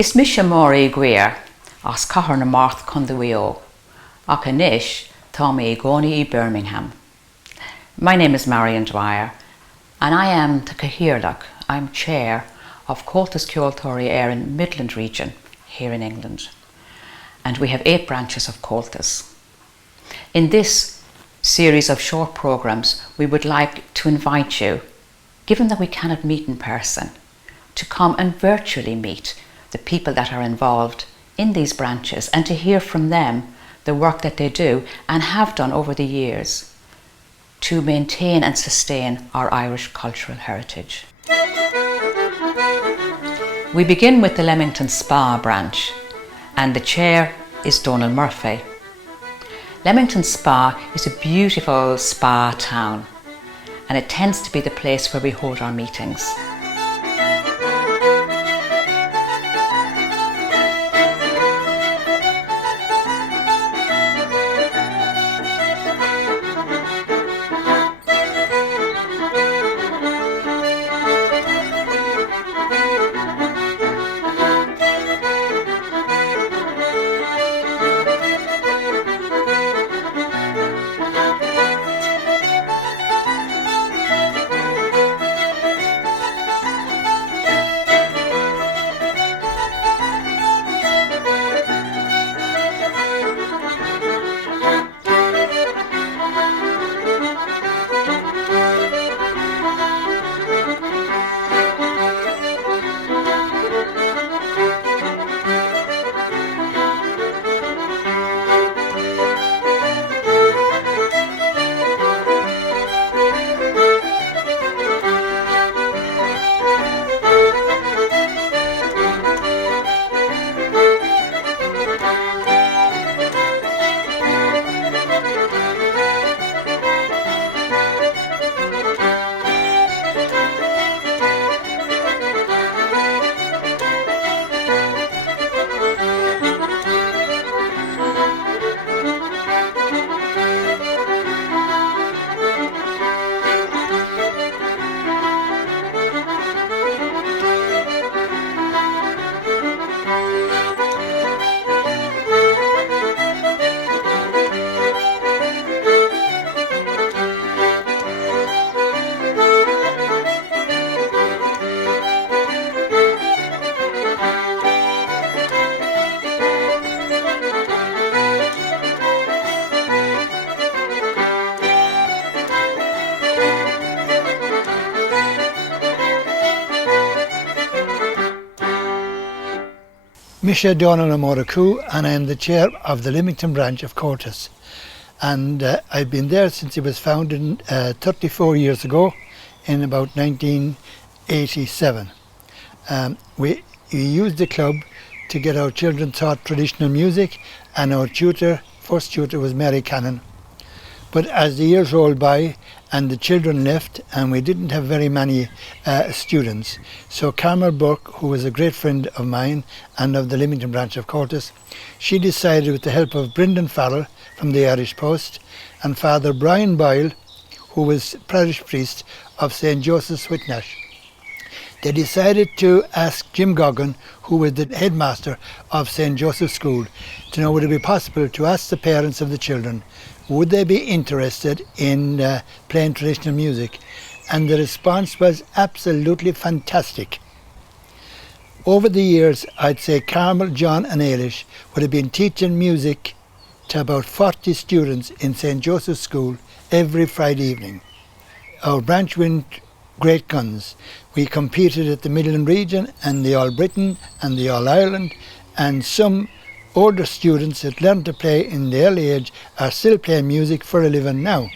Is misha mori gwir as cahar na marth conduio, ach anish Tommy Goni Birmingham. My name is Marion Dwyer and I am the Cahirlach. I'm chair of Comhaltas Cheoil in Midland region here in England. And we have 8 branches of Comhaltas. In this series of short programmes, we would like to invite you, given that we cannot meet in person, to come and virtually meet the people that are involved in these branches and to hear from them the work that they do and have done over the years to maintain and sustain our Irish cultural heritage. We begin with the Lemington Spa branch and the chair is Donal Murphy. Lemington Spa is a beautiful spa town and it tends to be the place where we hold our meetings. Misha Donal Moraku, and I am the chair of the Lemington branch of Comhaltas. And I've been there since it was founded 34 years ago in about 1987. We used the club to get our children taught traditional music, and our first tutor was Mary Cannon. But as the years rolled by and the children left and we didn't have very many students, so Carmel Burke, who was a great friend of mine and of the Lemington branch of Comhaltas, she decided, with the help of Brendan Farrell from the Irish Post and Father Brian Boyle, who was parish priest of St. Joseph's Whitnash, they decided to ask Jim Goggin, who was the headmaster of St. Joseph's School, to know would it be possible to ask the parents of the children would they be interested in playing traditional music. And the response was absolutely fantastic. Over the years, I'd say Carmel, John and Ailish would have been teaching music to about 40 students in St. Joseph's School every Friday evening. Our branch went great guns. We competed at the Midland region and the All-Britain and the All-Ireland, and some older students that learned to play in the early age are still playing music for a living now.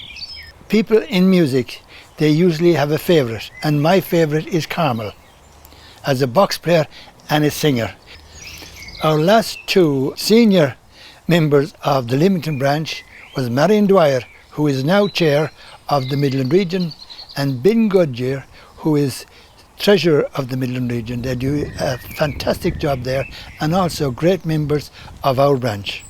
People in music, they usually have a favourite, and my favourite is Carmel, as a box player and a singer. Our last 2 senior members of the Lemington branch was Marion Dwyer, who is now chair of the Midland region, and Ben Goodyear, who is treasurer of the Midland region. They do a fantastic job there and also great members of our branch.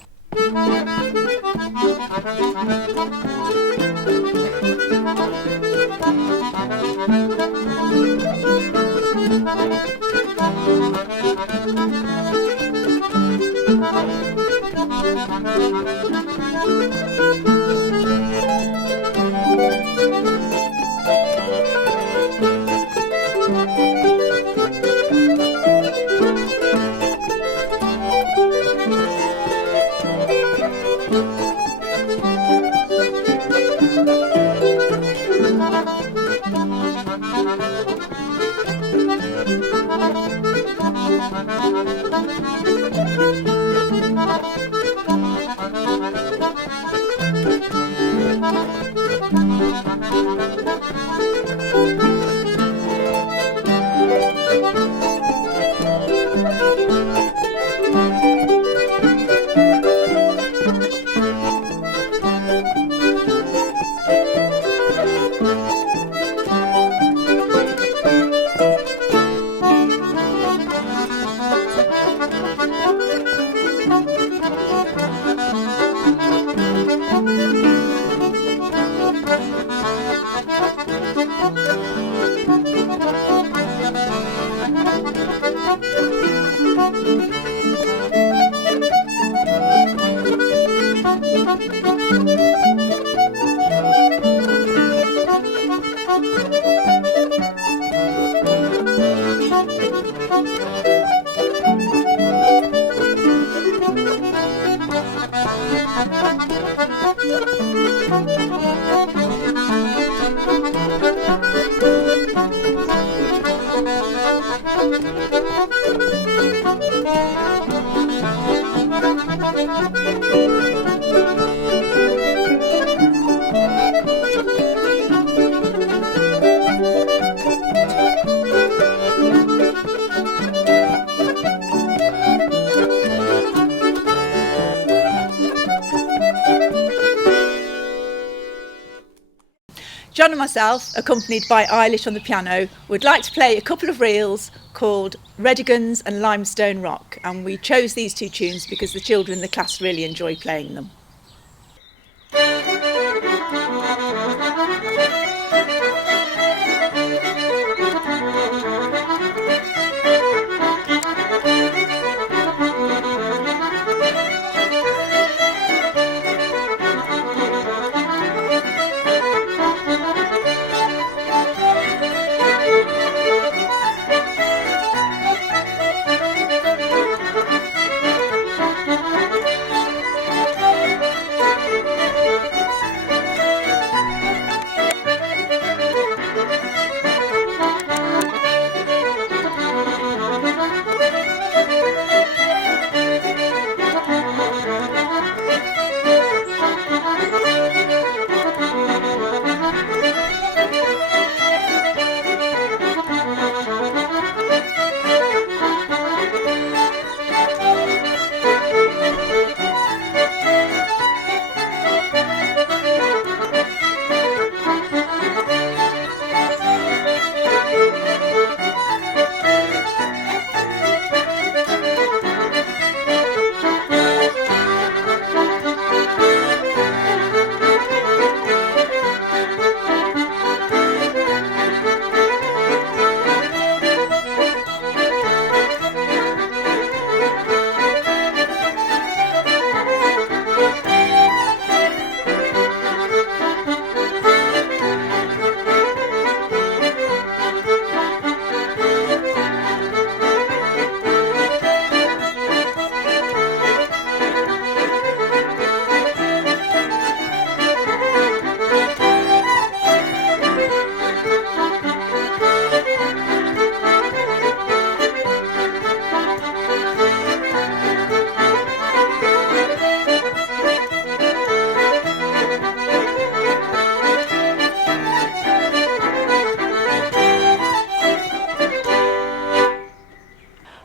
John and myself, accompanied by Eilish on the piano, would like to play a couple of reels called Redigans and Limestone Rock, and we chose these two tunes because the children in the class really enjoy playing them.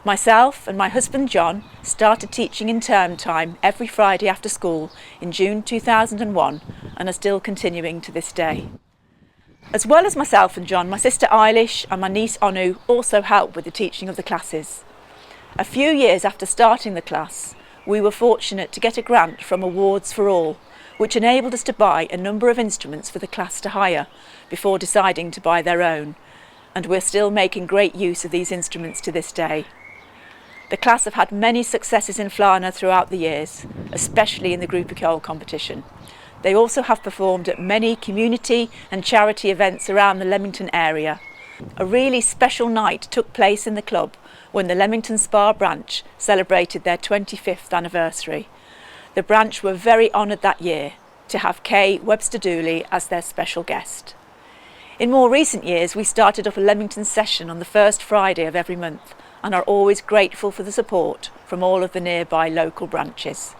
Myself and my husband John started teaching in term time every Friday after school in June 2001 and are still continuing to this day. As well as myself and John, my sister Eilish and my niece Anu also help with the teaching of the classes. A few years after starting the class, we were fortunate to get a grant from Awards for All, which enabled us to buy a number of instruments for the class to hire before deciding to buy their own, and we're still making great use of these instruments to this day. The class have had many successes in Fleadh throughout the years, especially in the Fleadh Cheoil competition. They also have performed at many community and charity events around the Lemington area. A really special night took place in the club when the Lemington Spa branch celebrated their 25th anniversary. The branch were very honoured that year to have Kay Webster Dooley as their special guest. In more recent years, we started up a Lemington session on the first Friday of every month and are always grateful for the support from all of the nearby local branches.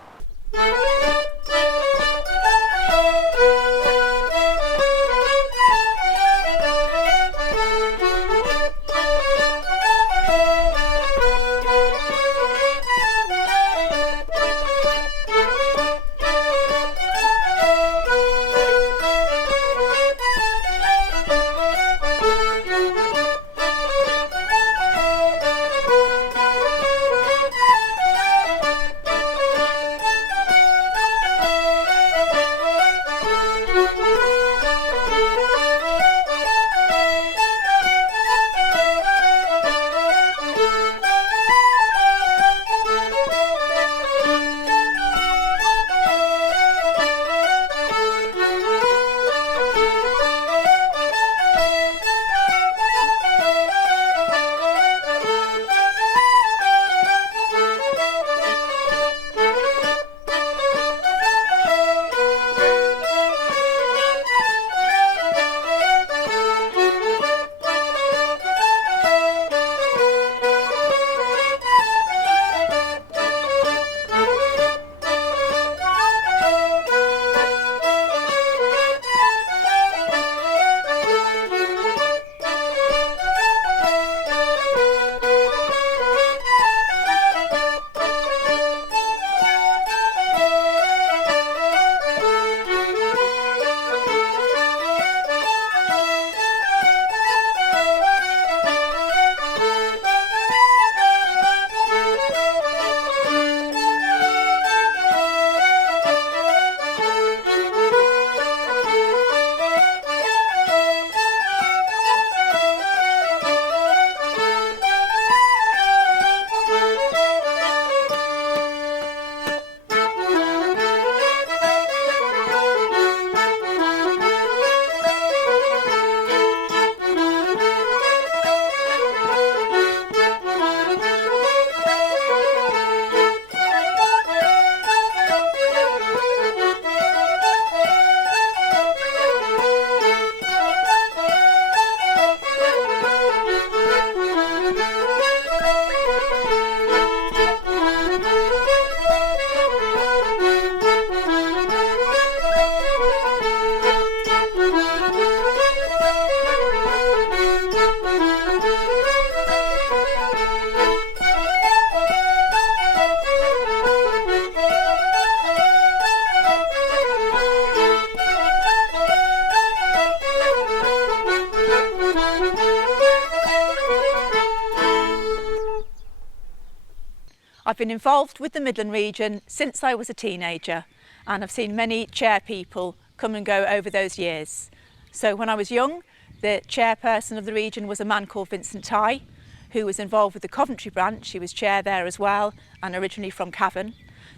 I've been involved with the Midland region since I was a teenager, and I've seen many chair people come and go over those years. So when I was young, the chairperson of the region was a man called Vincent Tighe, who was involved with the Coventry branch. He was chair there as well, and originally from Cavan.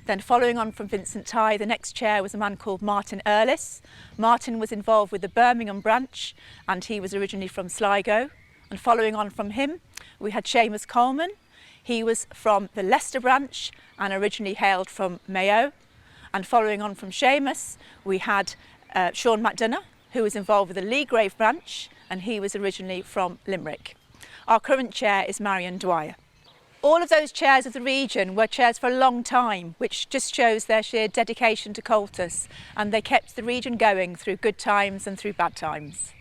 Then following on from Vincent Tighe, the next chair was a man called Martin Earlis. Martin was involved with the Birmingham branch, and he was originally from Sligo. And following on from him, we had Seamus Coleman. He was from the Leicester branch and originally hailed from Mayo. And following on from Seamus, we had Sean McDonough, who was involved with the Leagrave branch, and he was originally from Limerick. Our current chair is Marion Dwyer. All of those chairs of the region were chairs for a long time, which just shows their sheer dedication to Comhaltas, and they kept the region going through good times and through bad times.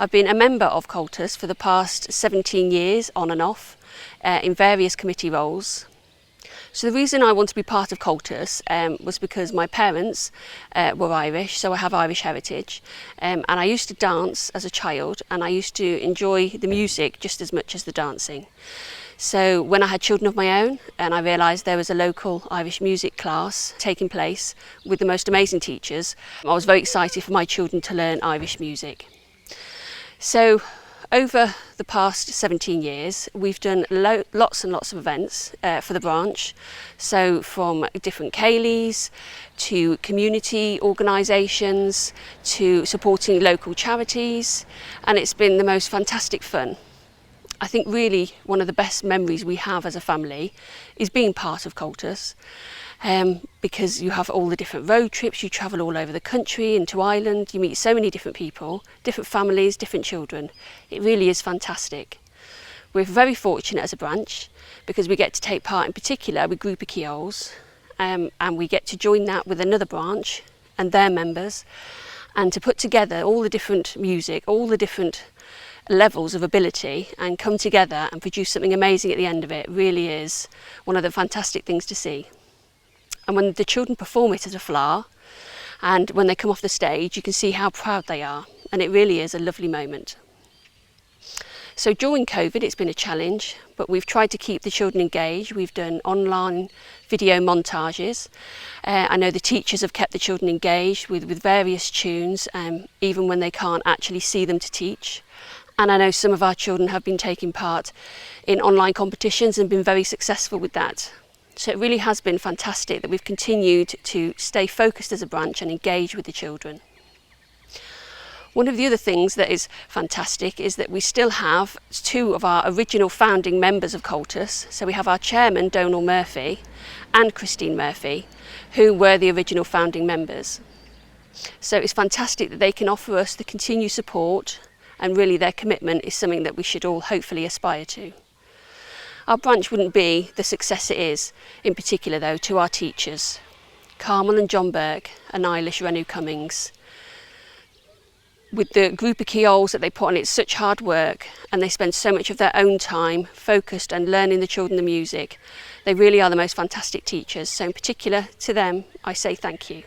I've been a member of Comhaltas for the past 17 years, on and off, in various committee roles. So the reason I want to be part of Comhaltas was because my parents were Irish, so I have Irish heritage, and I used to dance as a child, and I used to enjoy the music just as much as the dancing. So when I had children of my own and I realised there was a local Irish music class taking place with the most amazing teachers, I was very excited for my children to learn Irish music. So over the past 17 years, we've done lots and lots of events for the branch. So from different ceilidhs to community organisations to supporting local charities, and it's been the most fantastic fun. I think really one of the best memories we have as a family is being part of Comhaltas, because you have all the different road trips, you travel all over the country into Ireland, you meet so many different people, different families, different children. It really is fantastic. We're very fortunate as a branch because we get to take part in particular with Group of Cheoils, and we get to join that with another branch and their members, and to put together all the different music, all the different levels of ability, and come together and produce something amazing at the end of it really is one of the fantastic things to see. And when the children perform it as a Fleadh, and when they come off the stage, you can see how proud they are, and it really is a lovely moment. So during COVID it's been a challenge, but we've tried to keep the children engaged. We've done online video montages. I know the teachers have kept the children engaged with various tunes, even when they can't actually see them to teach. And I know some of our children have been taking part in online competitions and been very successful with that. So it really has been fantastic that we've continued to stay focused as a branch and engage with the children. One of the other things that is fantastic is that we still have two of our original founding members of Comhaltas. So we have our chairman, Donal Murphy, and Christine Murphy, who were the original founding members. So it's fantastic that they can offer us the continued support, and really their commitment is something that we should all hopefully aspire to. Our branch wouldn't be the success it is, in particular though, to our teachers, Carmel and John Burke and Eilish Renu Cummings. With the Group of Cheoils that they put on, it's such hard work, and they spend so much of their own time focused and learning the children the music. They really are the most fantastic teachers, so in particular to them I say thank you.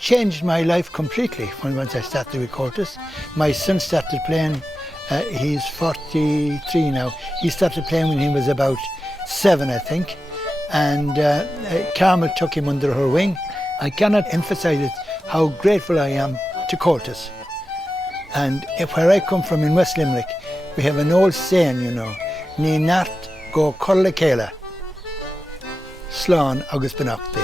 changed my life completely once I started with Comhaltas. My son started playing, he's 43 now. He started playing when he was about 7, I think. And Carmel took him under her wing. I cannot emphasise it, how grateful I am to Comhaltas. And where I come from in West Limerick, we have an old saying, you know, Ní nat go corla céile, slán agus beannacht dé.